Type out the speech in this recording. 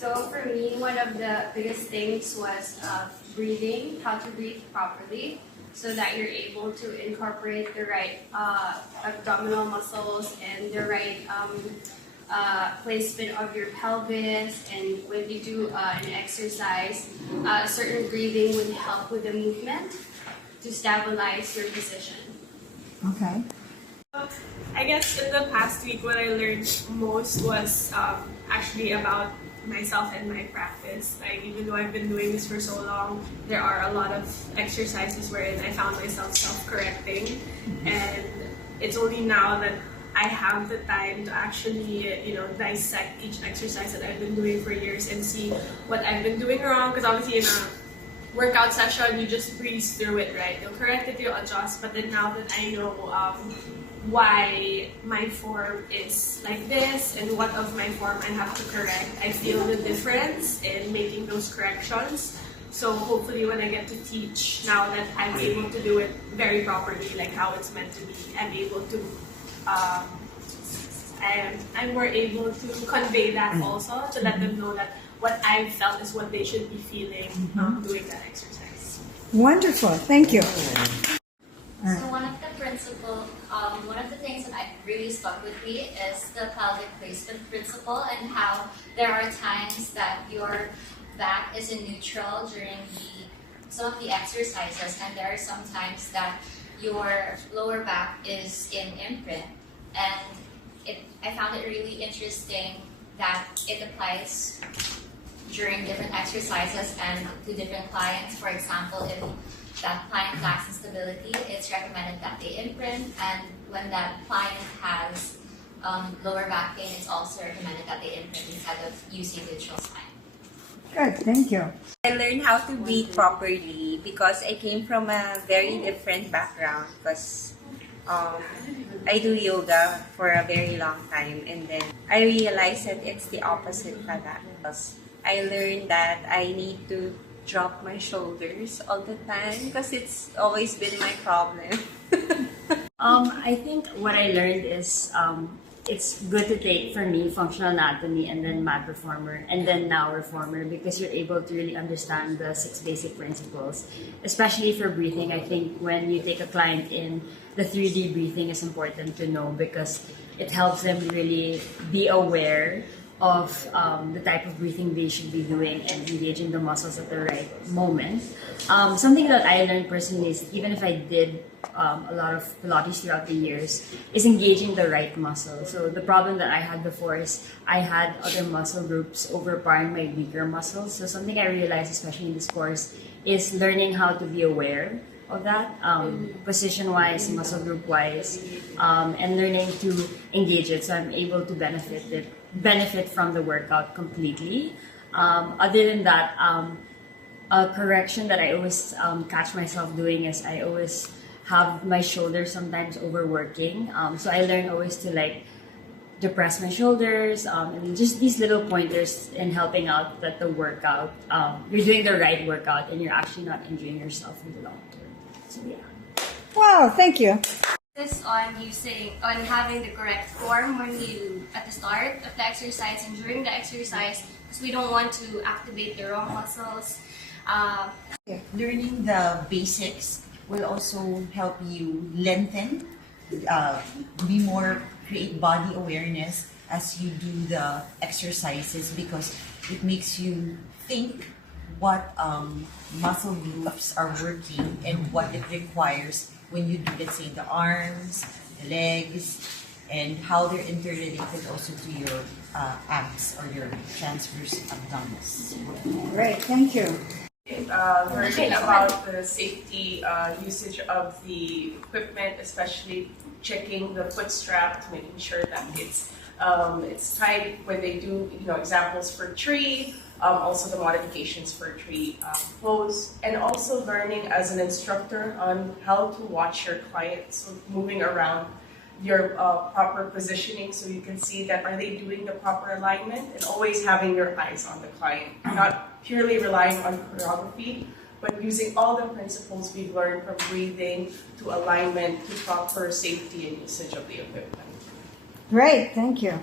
So for me, one of the biggest things was breathing, how to breathe properly so that you're able to incorporate the right abdominal muscles and the right placement of your pelvis. And when you do an exercise, certain breathing would help with the movement to stabilize your position. Okay. I guess in the past week, what I learned most was actually about myself and my practice. Like, even though I've been doing this for so long, there are a lot of exercises wherein I found myself self-correcting, and it's only now that I have the time to actually, dissect each exercise that I've been doing for years and see what I've been doing wrong. Because obviously in a workout session, you just breeze through it, right? You'll correct it, you'll adjust. But then now that I know why my form is like this and what of my form I have to correct, I feel the difference in making those corrections. So hopefully when I get to teach, now that I'm able to do it very properly, like how it's meant to be, I'm able to, I'm more able to convey that also, to let them know that what I felt is what they should be feeling doing that exercise. Wonderful. Thank you. So one of the things that really stuck with me is the pelvic placement principle, and how there are times that your back is in neutral during some of the exercises, and there are some times that your lower back is in imprint. And I found it really interesting that it applies during different exercises and to different clients. For example, if that client lacks instability, it's recommended that they imprint, and when that client has lower back pain, it's also recommended that they imprint instead of using neutral spine. Good. Thank you. I learned how to breathe properly because I came from a very different background, because I do yoga for a very long time, and then I realized that it's the opposite for that. I learned that I need to drop my shoulders all the time because it's always been my problem. I think what I learned is it's good to take, for me, functional anatomy and then mat reformer and then now reformer, because you're able to really understand the 6 basic principles. Especially for breathing, I think when you take a client in, the 3D breathing is important to know because it helps them really be aware of the type of breathing they should be doing and engaging the muscles at the right moment. Something that I learned personally is, even if I did a lot of Pilates throughout the years, is engaging the right muscle. So the problem that I had before is I had other muscle groups overpowering my weaker muscles. So something I realized, especially in this course, is learning how to be aware of that, position-wise, muscle group-wise, and learning to engage it so I'm able to benefit from the workout completely. Other than that, a correction that I always catch myself doing is I always have my shoulders sometimes overworking. So I learn always to depress my shoulders, and just these little pointers in helping out that the workout, you're doing the right workout and you're actually not injuring yourself in the long term. So yeah. Wow. Thank you. On having the correct form at the start of the exercise and during the exercise, because we don't want to activate the wrong muscles. Learning the basics will also help you lengthen, create body awareness as you do the exercises, because it makes you think what muscle groups are working and what it requires when you do, let's say, the arms, the legs, and how they're interrelated also to your abs or your transverse abdominis. Great. Thank you. Learning about the safety usage of the equipment, especially checking the foot strap to making sure that it's tight when they do examples for tree, also the modifications for tree pose, and also learning as an instructor on how to watch your clients, so moving around your proper positioning so you can see that are they doing the proper alignment, and always having your eyes on the client, not purely relying on choreography, but using all the principles we've learned from breathing to alignment to proper safety and usage of the equipment. Great. Thank you.